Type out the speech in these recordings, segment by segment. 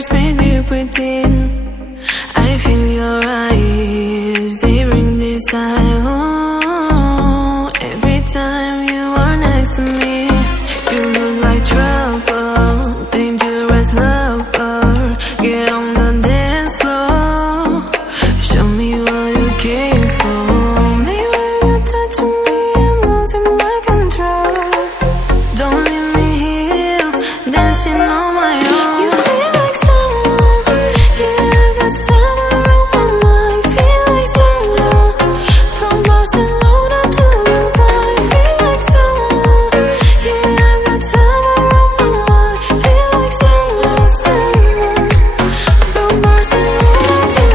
universe made me within. I feel your eyes, they bring desire. Oh, every time you are next to me, you look like trouble, dangerous lover. Get on the dance floor, show me what you came for. Maybe when you touch me, I'm losing my control. Don't leave me here, dancing on my own. You feel like someone, yeah, I got someone around my mind. Feel like someone, from Barcelona to Dubai. Feel like someone, yeah, I got someone around my mind. Feel like someone, from Barcelona to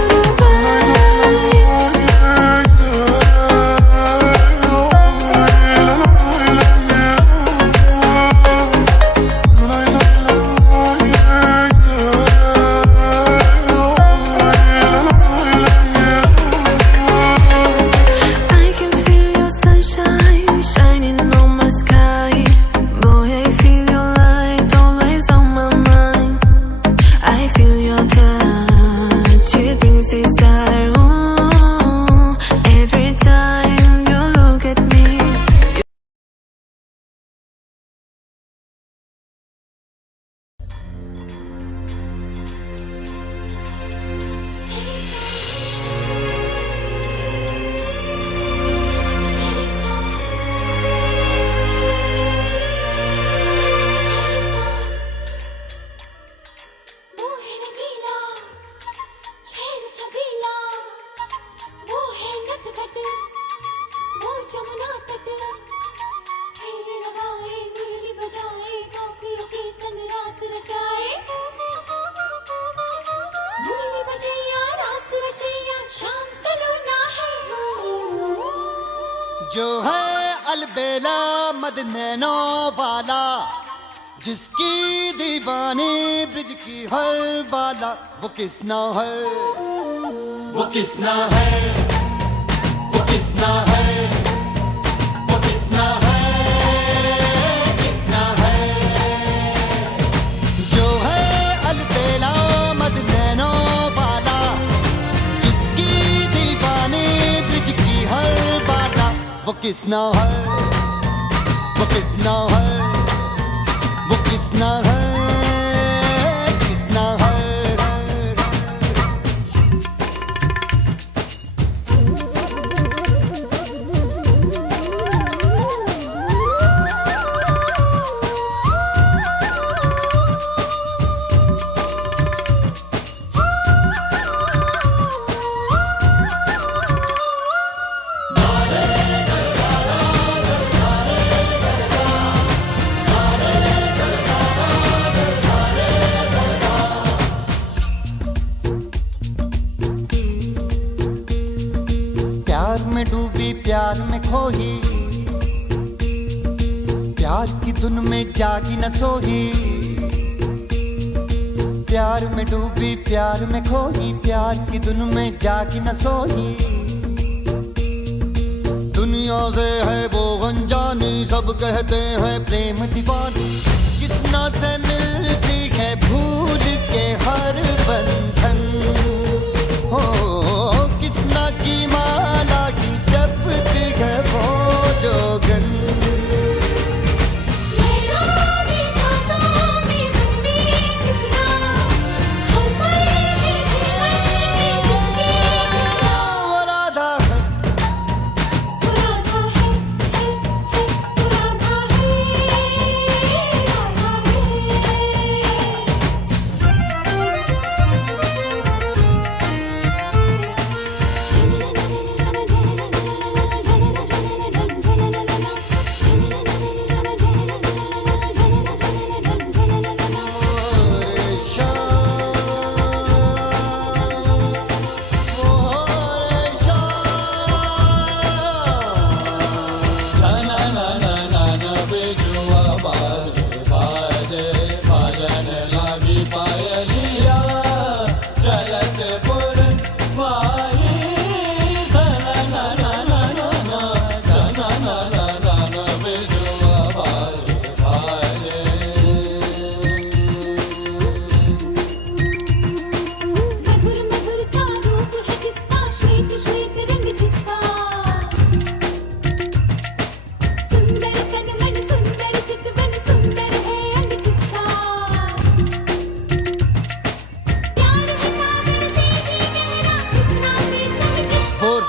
I can feel your sunshine shining on my sky. Boy, I feel your light always on my mind. I feel your touch, it brings desire. Oh, every time you look at me. वो है रंगीला, शेर छबीला, वो है नटखट, वो जमुना तट। तेरे लगाए नीली बजाए, कॉफियों की सनरास रचाए। नीली बजैया रास रचैया, शाम सलोना है। जो है अलबेला मद नैनो वाला, जिसकी दीवानी ब्रिज की हर वाला, वो किसना है, वो किसना है, वो किसना है, वो किसना है, किसना है। जो है अलबेला मद नैनो वाला, जिसकी दीवानी ब्रिज की हर वाला, वो किसना है, वो किसना है, वो किसना है, किसना है। प्यार में डूबी प्यार में खोही, प्यार की धुन में जागी न सोही। प्यार में डूबी प्यार में खोही, प्यार की धुन में जागी न सोही। दुनिया से है वो अनजानी, सब कहते हैं प्रेम दीवानी। किसना से मिलती है भूल के हर बंधन, हो किसना की माला की जपती है वो जोगन। लहरों में सांसों में मन में किसना, हर पल है जीवन में जिसकी किसना। वो राधा है, वो राधा है, वो राधा है, राधा है।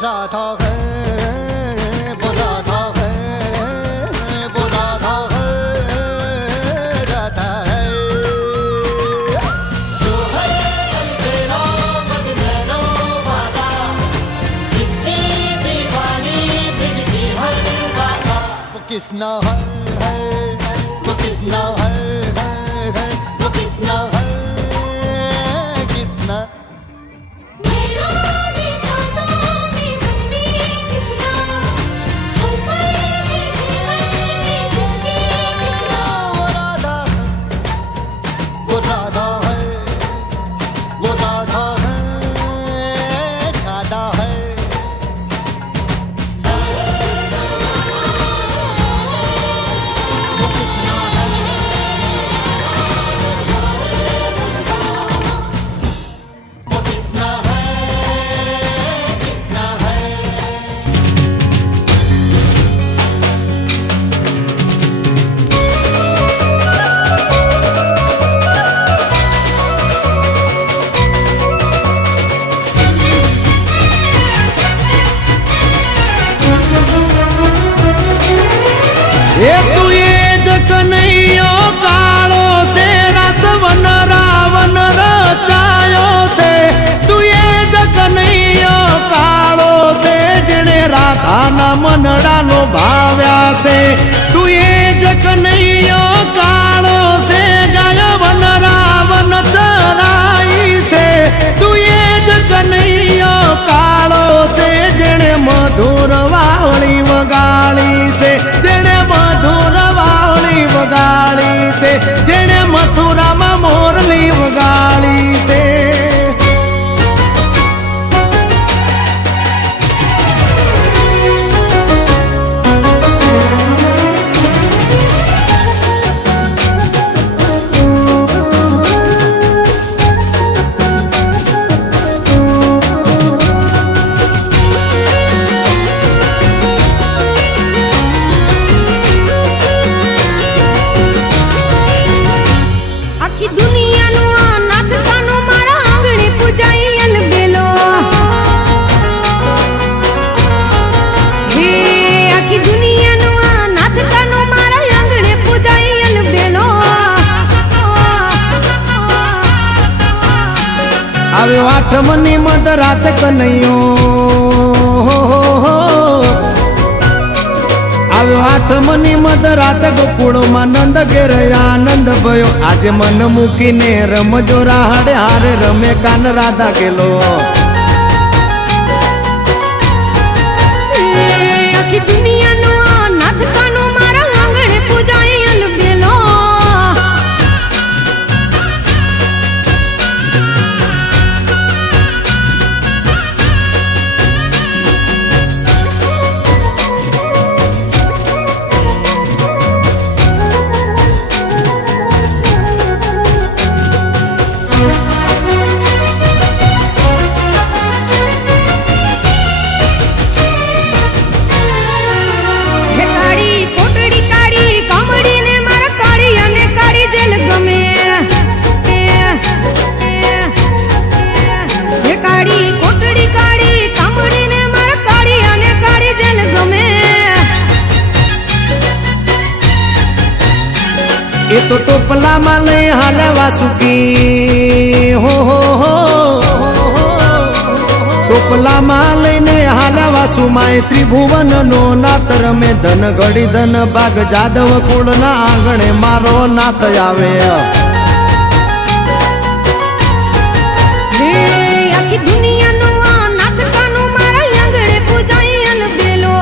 राधा है, वो राधा है, वो राधा है, राधा है। जो है तेरा मगनैनो वाला, जिसकी दीवानी ब्रिज की हर बाधा। वो किसना है, वो किसना है, वो किसना है, किसना। मेरी सांसों में मन में किसना, हर पल है जीवन में जिसकी किसना। वो राधा है, वो राधा है, वो राधा है, राधा है। वो किसना है, किसना है। એ તું એ જ કનૈયો કાળો છે રાસવન રાવણ રચાયો છે તું એ જ કનૈયો કાળો છે જેણે રાધાના મનડાનો ભાવ્યા છે તું એ જ કનૈયો કાળો છે ગાય વન રાવણ ચરાઈ છે તું એ જ કનૈયો કાળો છે જેણે મધુર વાવણી વગાડી છે જેણે મધુર વાવણી વગાડી છે જેણે મથુરામાં મોરલી વગાડી છે આખી દુનિયાનો આ નાથ કાનો મારા આંગણે પૂજાઈ અલબેલો. હે આખી દુનિયાનો આ નાથ કાનો મારા આંગણે પૂજાઈ અલબેલો. આવ્યો આઠમની મધરાત કનૈયો આવ્યો આઠમની મધરાત ગોકુળમાં નંદ ઘેર આનંદ ભયો આજે મન મૂકીને રમજો રાહડે હારે રમે કાન રાધા ગેલો હે આખી દુનિયાનો આ નાથ કાનો મારા આંગણે પૂજાઈ અલબેલો. હે કાળી કોટડી કાળી કામડી ને મારા કાળી અને કાળી જેલ ગમે. હે કાળી કોટડી કાળી કામડી ને મારા કાળી અને કાળી જેલ ગમે. એ તો ટોપલામાં લઈ હાલે વાસુકી હો ટોપલામાં લઈને હાલે વાસુમાં એ ત્રિભુવન નો નાથ રમે ધન ઘડી ધન ભાગ જાદવ કુળના આંગણે મારો નાથ આવે હે આખી દુનિયાનો આ નાથ કાનો મારા આંગણે પૂજાઈ અલબેલો.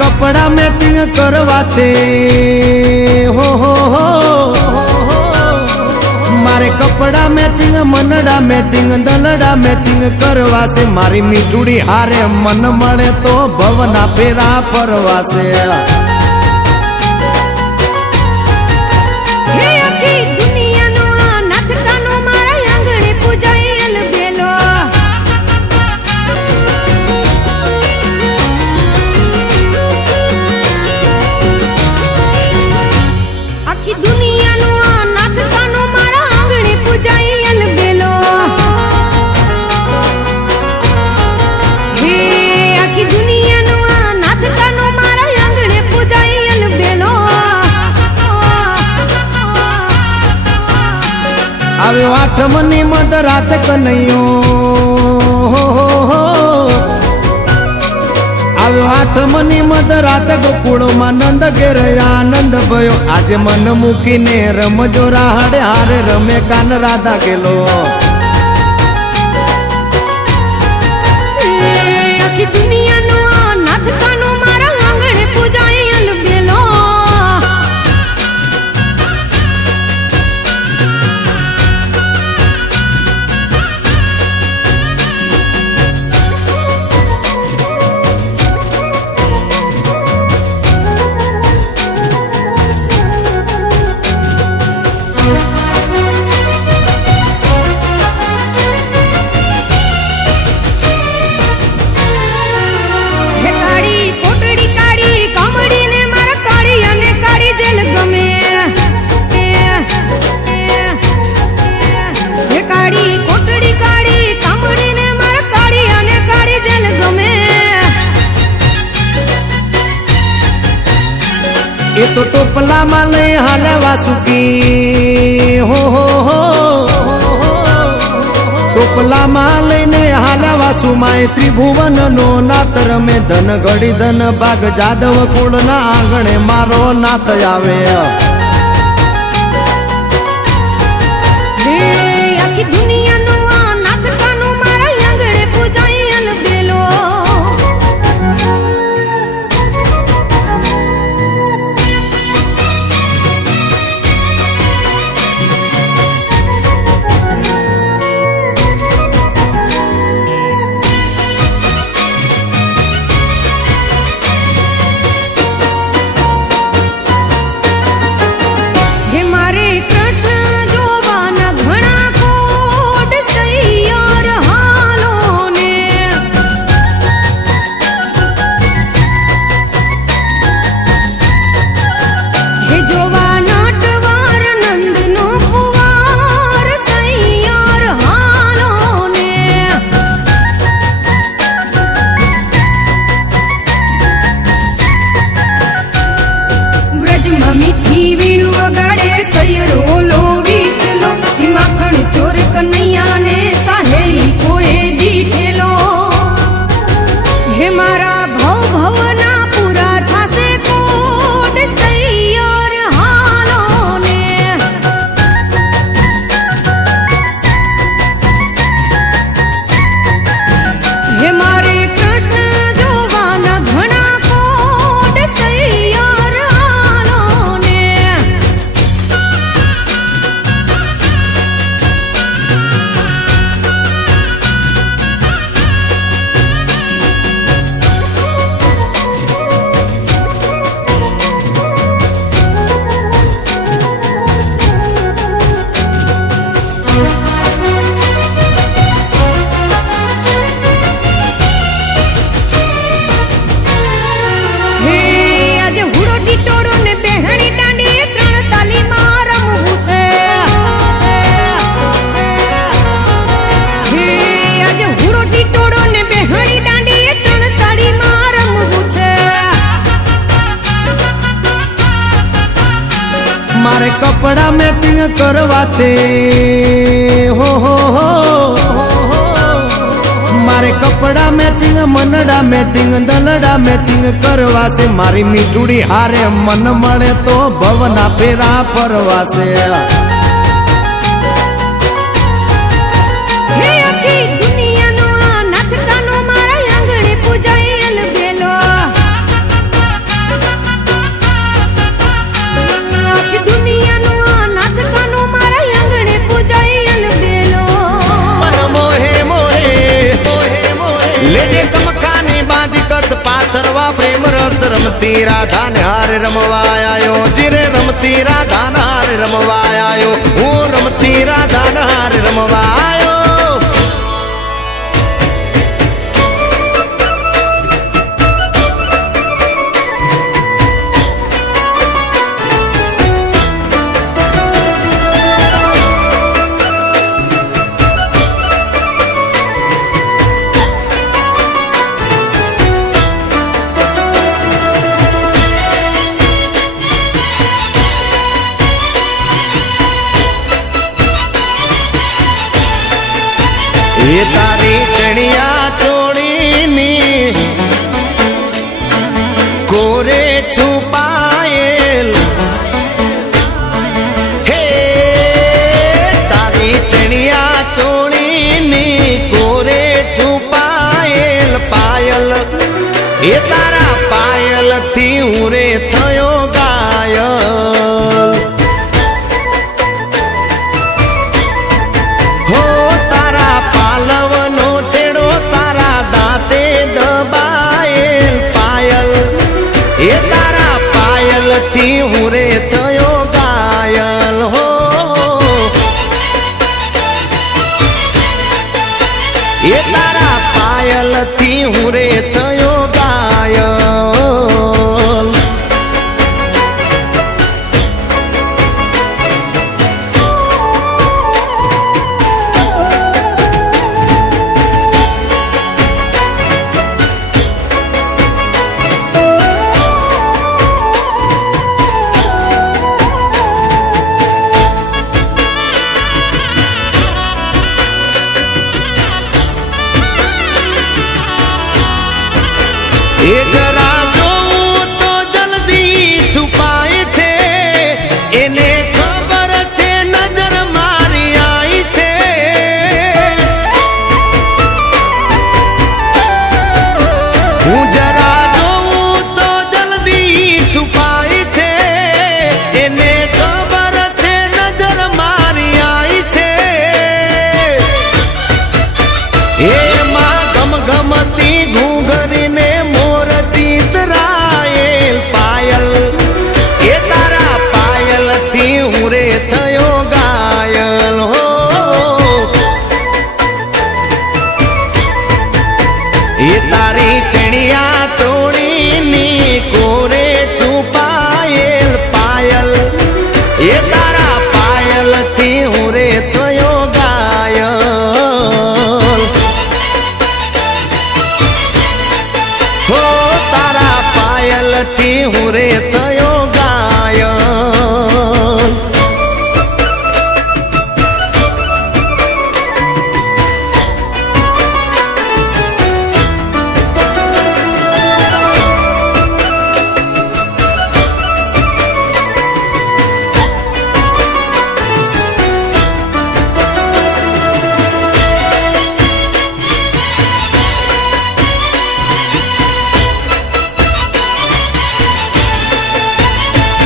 કપડા મેચિંગ કરવા છે હો હો હો મારે કપડા મેચિંગ મનડા મેચિંગ દલડા મેચિંગ કરવા છે મારી મીઠુડી હારે મન મળે તો ભવના ફેરા ફરવા છે હે આખી દુનિયાનો આ નાથકાનો મારા આંગણે પૂજાયેલ બેલો આખી દુનિયાનો આ નાથકાનો મારા આંગણે પૂજાયેલ બેલો હે આખી દુનિયાનો આ નાથકાનો મારા આંગણે પૂજાયેલ બેલો આવ્યો આઠમની મધ રાત કનૈયો હો હો હો આવ્યો આઠમની મધ રાત ગોકુળમાં નંદ ઘેર આનંદ ભયો આજે મન મૂકીને રમજો રાહડે હારે રમે કાન રાધા ગેલો આખી દુનિયાનો આ નાથકાનો મારા આંગણે પૂજાયેલ બેલો હે કાળી કોટડી કાળી કામડીને મારા કાળી અને કાળી જેલ ગમે હે કાળી કોટડી કાળી કામડીને મારા કાળી અને કાળી જેલ ગમે એ તો ટોપલામાં લઈ હાલે વાસુકી હો હો હો ટોપલામાં લઈને હાલે વાસુમાં ત્રિભુવન નો નાથ રમે ધન ઘડી ધન ભાગ જાદવ કુળના આંગણે મારો નાથ આવે હે આખી દુનિયાનો આ નાથકાનો મારા આંગણે પૂજાયેલ બેલો હે મારે કૃષ્ણ જોવાના ઘણા કોડ તૈયાર હાલો ને હે જોવા નટવાર નંદનો કુંવાર તૈયાર હાલો ને વ્રજમાં મીઠી વીણું વગાડે સૈયરો લોવીઠેલો માખણ ચોર કનૈયાને સાહેલી કોએ દીઠેલો હે મારા ભવ ભવના પૂરા થાશે કોડ તૈયાર હાલો ને હે મારે કૃષ્ણ જોવાના ઘણા કોડ તૈયાર હાલો ને હે આજે હુડો ટીટોડો ને બેહણી દાંડી ત્રણ તાલીમાં રમવું છે હે આજે હુડો ટીટોડો ને બેહણી દાંડી ત્રણ તાળીમાં રમવું છે મારે કપડા મેચિંગ કરવા છે હો હો હો મારે કપડા મેચિંગ મનડા મેચિંગ દલડા મેચિંગ કરવા છે મારી મીઠુડી હારે મન મળે તો ભવના ફેરા ફરવા છે હે આખી દુનિયાનો આ નાથકાનો મારા આંગણે પૂજાયેલ બેલો જે કમખાની બાંધી કસ પાથરવા પ્રેમ રસ રમતી રાધા ને હારે રમવા આયો જીરે રમતી રાધા ને હારે રમવા આયો હું રમતી રાધા ને હારે રમવા આયો ये तारी चढ़िया चोड़ीनी कोरे छुपाएल हे तारी चढ़िया चोड़ीनी कोरे छुपाएल पायल ये तारा पायल थी उरे थयो गायल हो तारा पालवनो छेड़ो तारा दाते दबाएल पायल ये तारा पायल थी हुरे थयो गायल हो ये तारा पायल थी हुरे थयो गायल એ જરા જોઉં તો જલ્દી છુપાય છે એને ખબર છે નજર મારી આઈ છે હું જરા જોઉં તો જલ્દી છુપાય છે એને ખબર છે નજર મારી આઈ છે એમાં ગમગમતી ઘૂંઘરીને ચિતરાયેલ પાયલ એ તારા પાયલ થી હુરે થયો ગાયલ હો એ તારી ચણિયા ચોળીની કોરે છુપાયેલ પાયલ એ તારા પાયલ થી હુરે થયો ગાયલ હો તારા પાયલ થી હુરે થયો ગાયલ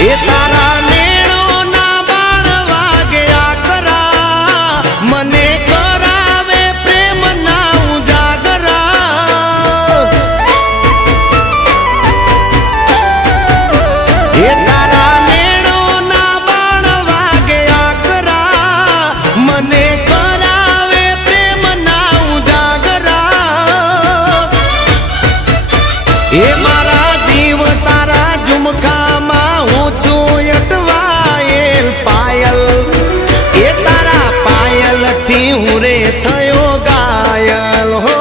એ તારા નેણો ના બાણ વાગ્યા કરા મને કરાવે પ્રેમ ના ઉજાગરા એ તારા નેણો ના બાણ વાગ્યા કરા મને કરાવે પ્રેમ ના ઉજાગરા એ મારા જીવ તારા ઝુમખામાં ઊંચું અટવાયેલ પાયલ એ તારા પાયલ થી હુરે થયો ગાયલ હો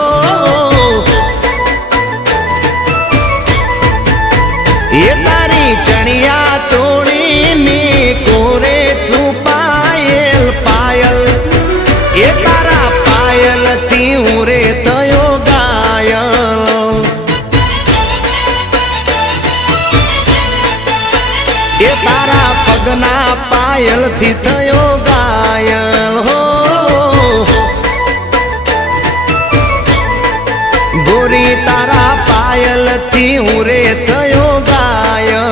એ તારી ચણિયા ચોળીની કોરે છુપાયેલ પાયલ એ તારા પાયલ થી હુરે થયો ગાયલ એ તારા પગના પાયલ થી થયો ગાયલ હો ગોરી તારા પાયલ થી હુરે થયો ગાયલ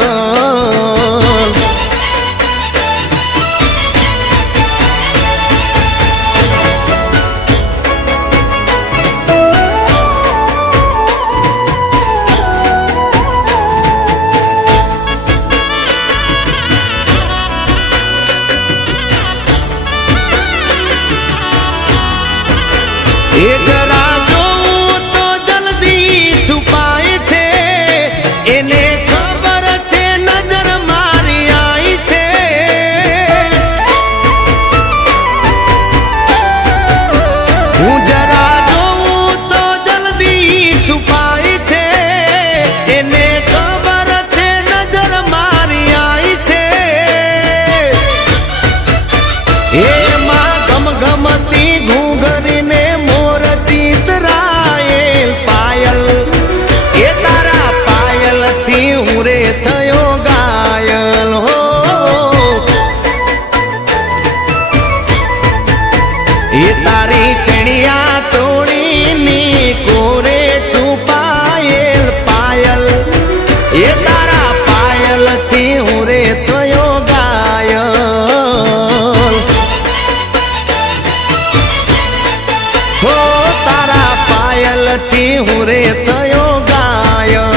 એ જરા જોઉં તો જલ્દી છુપાય છે, એને ખબર છે નજર મારી આઈ છે. હું જરા જોઉં તો જલ્દી છુપાય છે, એને ખબર છે નજર મારી આઈ છે. એમાં ગમગમતી ઘૂંઘરીને મોર ચિતરાયેલ પાયલ, એ તારા પાયલથી હું રે થયો ઘાયલ હો. એ તારી ચણિયા ચોળીની કોરે છુપાયેલ પાયલ, એ તારા પાયલથી હું રે થયો ઘાયલ. હો તારા પાયલથી હું રે થયો ઘાયલ.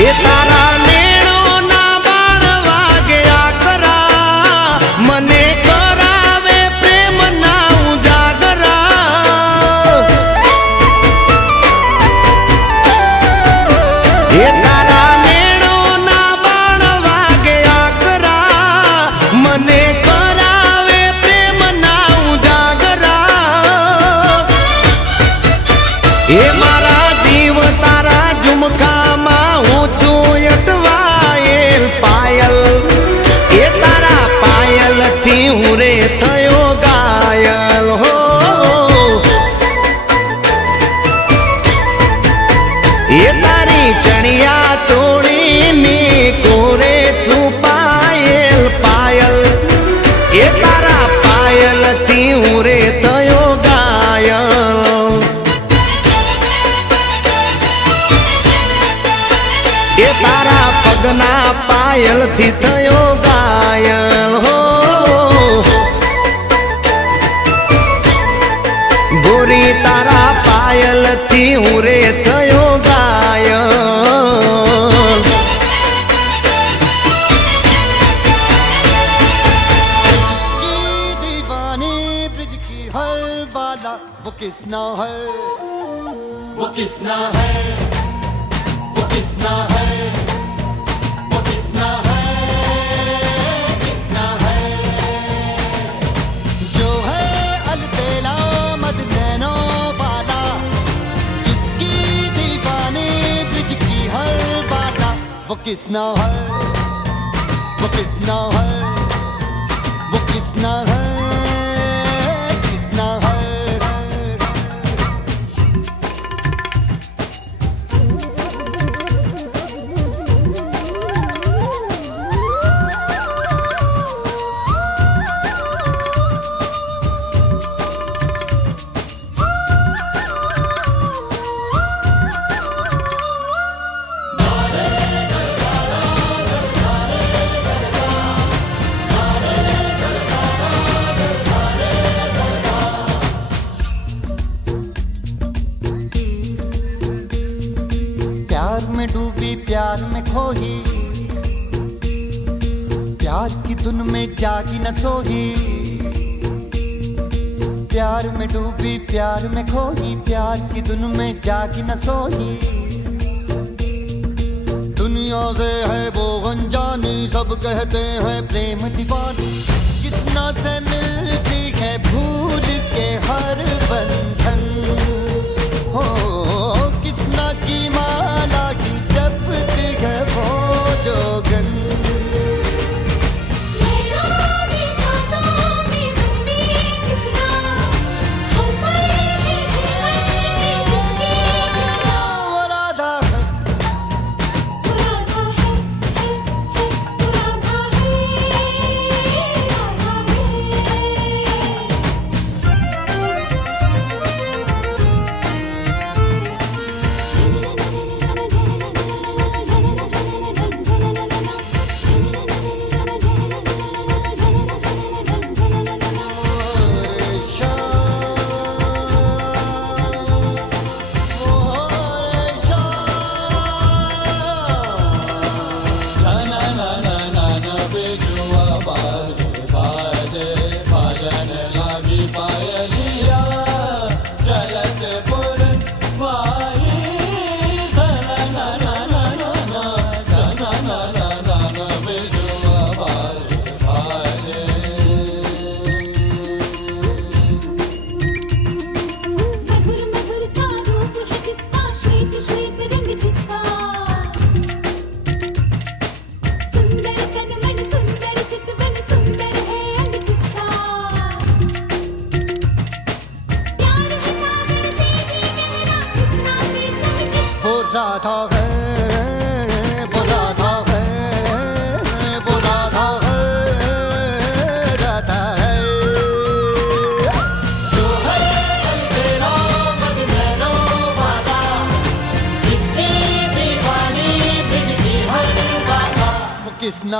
એ તારા નેણોના બાણ વાગ્યા કરા, મને કરાવે પ્રેમના ઉજાગરા. એ તારા નેણોના બાણ વાગ્યા કરા, મને કરાવે પ્રેમના ઉજાગરા. એ મારા જીવ તારા ઝુમખામાં હું છું અટવાયેલ પાયલ, એ તારા પાયલથી હું રે થયો ઘાયલ હો. એ તારી ચણિયા ચોળીની કોરે છુપાયેલ પાયલ, એ તારા પાયલથી હું રે થયો ઘાયલ. એ તારા પગના પાયલથી થયો ઘાયલ હો. ગોરી તારા પાયલથી હું રે થયો ઘાયલ. जिसकी दीवानी ब्रिज की हर बाला, वो किसना है, वो किसना है, वो किसना है, वो किसना है, किसना है. जो है अलबेला मद नैनों वाला, जिसकी दीवानी ब्रिज की हर बाला, वो किसना है, वो किसना है, वो किसना है, किसना है. प्यार में डूबी प्यार में खोही, प्यार की धुन में जागी न सोही. प्यार में डूबी प्यार में खोही, प्यार की धुन में जागी न सोही. दुनिया से है वो अनजानी, सब कहते हैं प्रेम दीवानी. किसना से मिलती है भूल के हर बंधन हो, किसना की माला की जपती है वो जोगन. लहरों में सांसों में मन में किसना, हर पल में जीवन में जिसकी किसना. वो राधा है, राधा है, राधा है, राधा है. राधा है, वो राधा है, वो राधा है, राधा है। जो है अलबेला मगनैनो वाला, जिसकी दीवानी ब्रिज की हर बाला, वो किसना